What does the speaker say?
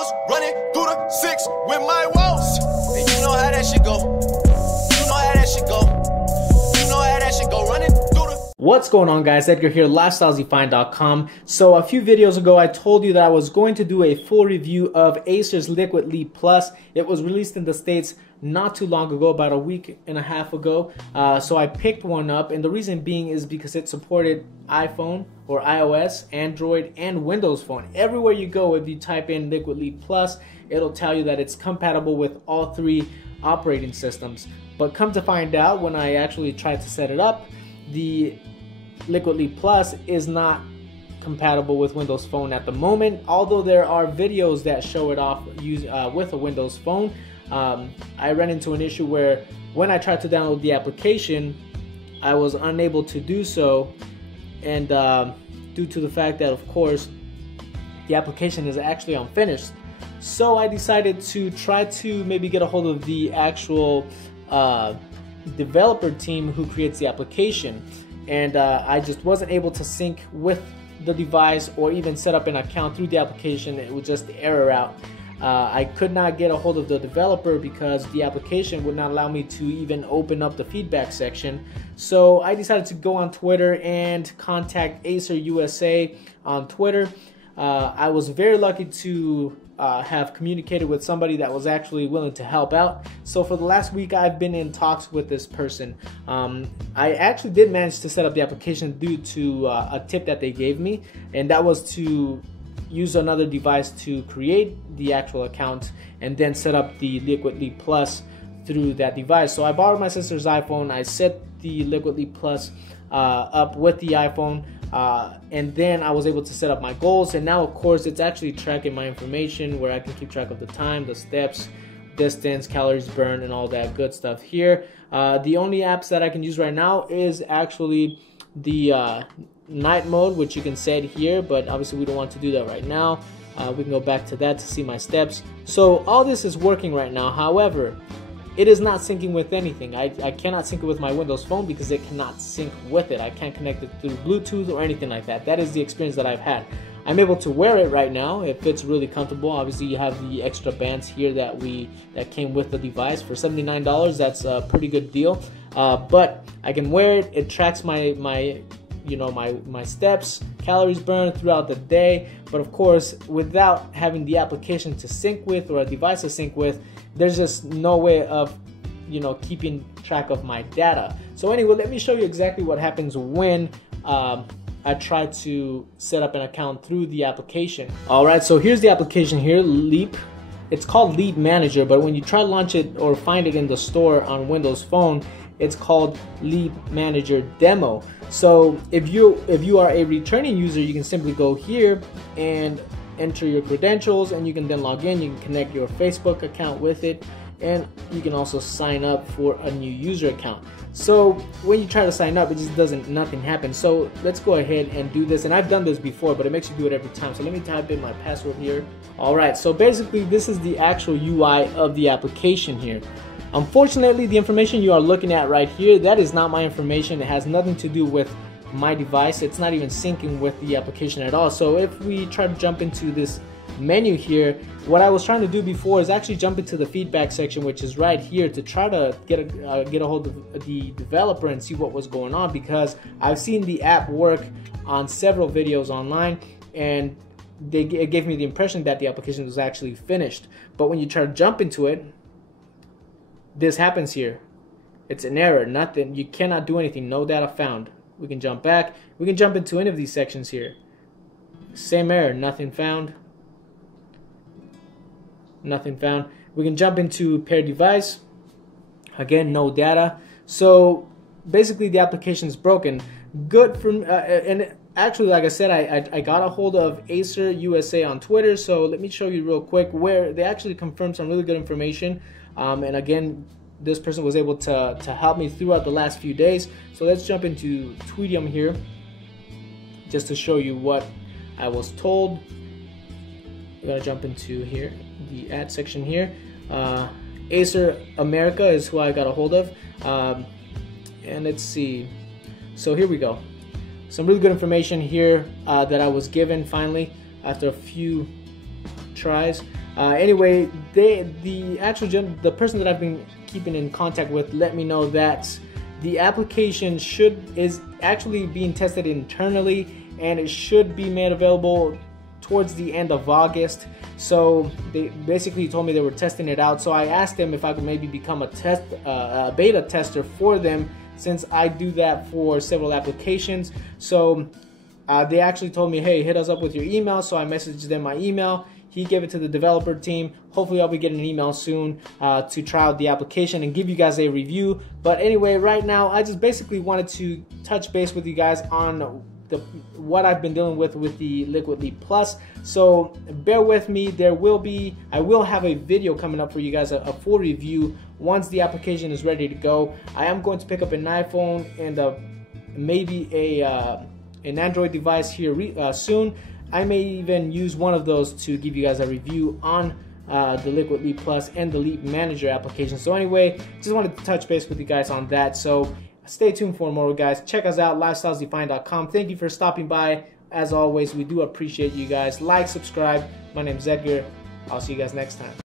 was running through the six with my woes. And you know how that shit go. You know how that shit go. You know how that shit go. Running through the... What's going on, guys? Edgar here, LifestylesDefined.com. So a few videos ago, I told you that I was going to do a full review of Acer's Liquid Leap Plus. It was released in the States not too long ago, about a week and a half ago. So I picked one up, and the reason being is because it supported iPhone or iOS, Android, and Windows Phone. Everywhere you go, if you type in Liquid Leap Plus, it'll tell you that it's compatible with all three operating systems. But come to find out, when I actually tried to set it up, the Liquid Leap Plus is not compatible with Windows Phone at the moment, although there are videos that show it off with a Windows Phone. I ran into an issue where when I tried to download the application, I was unable to do so, and due to the fact that, of course, the application is actually unfinished. So I decided to try to maybe get a hold of the actual developer team who creates the application, and I just wasn't able to sync with the device or even set up an account through the application. It would just error out. I could not get a hold of the developer because the application would not allow me to even open up the feedback section. So I decided to go on Twitter and contact Acer USA on Twitter. I was very lucky to have communicated with somebody that was actually willing to help out. So for the last week, I've been in talks with this person. I actually did manage to set up the application due to a tip that they gave me, and that was to use another device to create the actual account and then set up the Liquid Leap Plus through that device. So I borrowed my sister's iPhone, I set the Liquid Leap Plus up with the iPhone, and then I was able to set up my goals, and now of course it's actually tracking my information where I can keep track of the time, the steps, distance, calories burned, and all that good stuff here. The only apps that I can use right now is actually the night mode, which you can set here, but obviously we don't want to do that right now. We can go back to that to see my steps. So all this is working right now. However, it is not syncing with anything. I cannot sync it with my Windows Phone because it cannot sync with it. I can't connect it through Bluetooth or anything like that. That is the experience that I've had. I'm able to wear it right now. It fits really comfortable. Obviously, you have the extra bands here that came with the device for $79. That's a pretty good deal. But I can wear it. It tracks my steps, calories burned throughout the day. But of course, without having the application to sync with or a device to sync with, there's just no way of keeping track of my data. So anyway, let me show you exactly what happens when I try to set up an account through the application. Alright, so here's the application here, Leap. It's called Leap Manager, but when you try to launch it or find it in the store on Windows Phone, it's called Leap Manager Demo. So if you are a returning user, you can simply go here and enter your credentials, and you can then log in. You can connect your Facebook account with it, and you can also sign up for a new user account. So when you try to sign up, it just nothing happens. So let's go ahead and do this, and I've done this before, but it makes you do it every time. So let me type in my password here. Alright, so basically this is the actual UI of the application here. Unfortunately, the information you are looking at right here, that is not my information. It has nothing to do with my device. It's not even syncing with the application at all. So if we try to jump into this menu here, what I was trying to do before is actually jump into the feedback section, which is right here, to try to get a hold of the developer and see what was going on, because I've seen the app work on several videos online, and it gave me the impression that the application was actually finished. But when you try to jump into it, this happens here. It's an error, nothing. You cannot do anything. No data found. We can jump back. We can jump into any of these sections here. Same error, nothing found. Nothing found. We can jump into pair device. Again, no data. So basically the application is broken. Good from and actually, like I said, I got a hold of Acer USA on Twitter. So let me show you real quick where they actually confirmed some really good information. And again, this person was able to help me throughout the last few days. So let's jump into Tweetium here, just to show you what I was told. We're gonna jump into here, the ad section here. Acer America is who I got a hold of. And let's see. So here we go. Some really good information here that I was given finally after a few tries. Anyway, the person that I've been keeping in contact with let me know that the application is actually being tested internally, and it should be made available towards the end of August. So they basically told me they were testing it out. So I asked them if I could maybe become a beta tester for them, since I do that for several applications. So they actually told me, hey, hit us up with your email. So I messaged them my email. He gave it to the developer team. Hopefully I'll be getting an email soon to try out the application and give you guys a review. But anyway, right now I just basically wanted to touch base with you guys on what I've been dealing with the Liquid Leap Plus. So bear with me. I will have a video coming up for you guys, a full review once the application is ready to go. I am going to pick up an iPhone and maybe an Android device here soon. I may even use one of those to give you guys a review on the Liquid Leap Plus and the Leap Manager application. So anyway, just wanted to touch base with you guys on that. So stay tuned for more, guys. Check us out, lifestylesdefined.com. Thank you for stopping by. As always, we do appreciate you guys. Like, subscribe. My name is Edgar. I'll see you guys next time.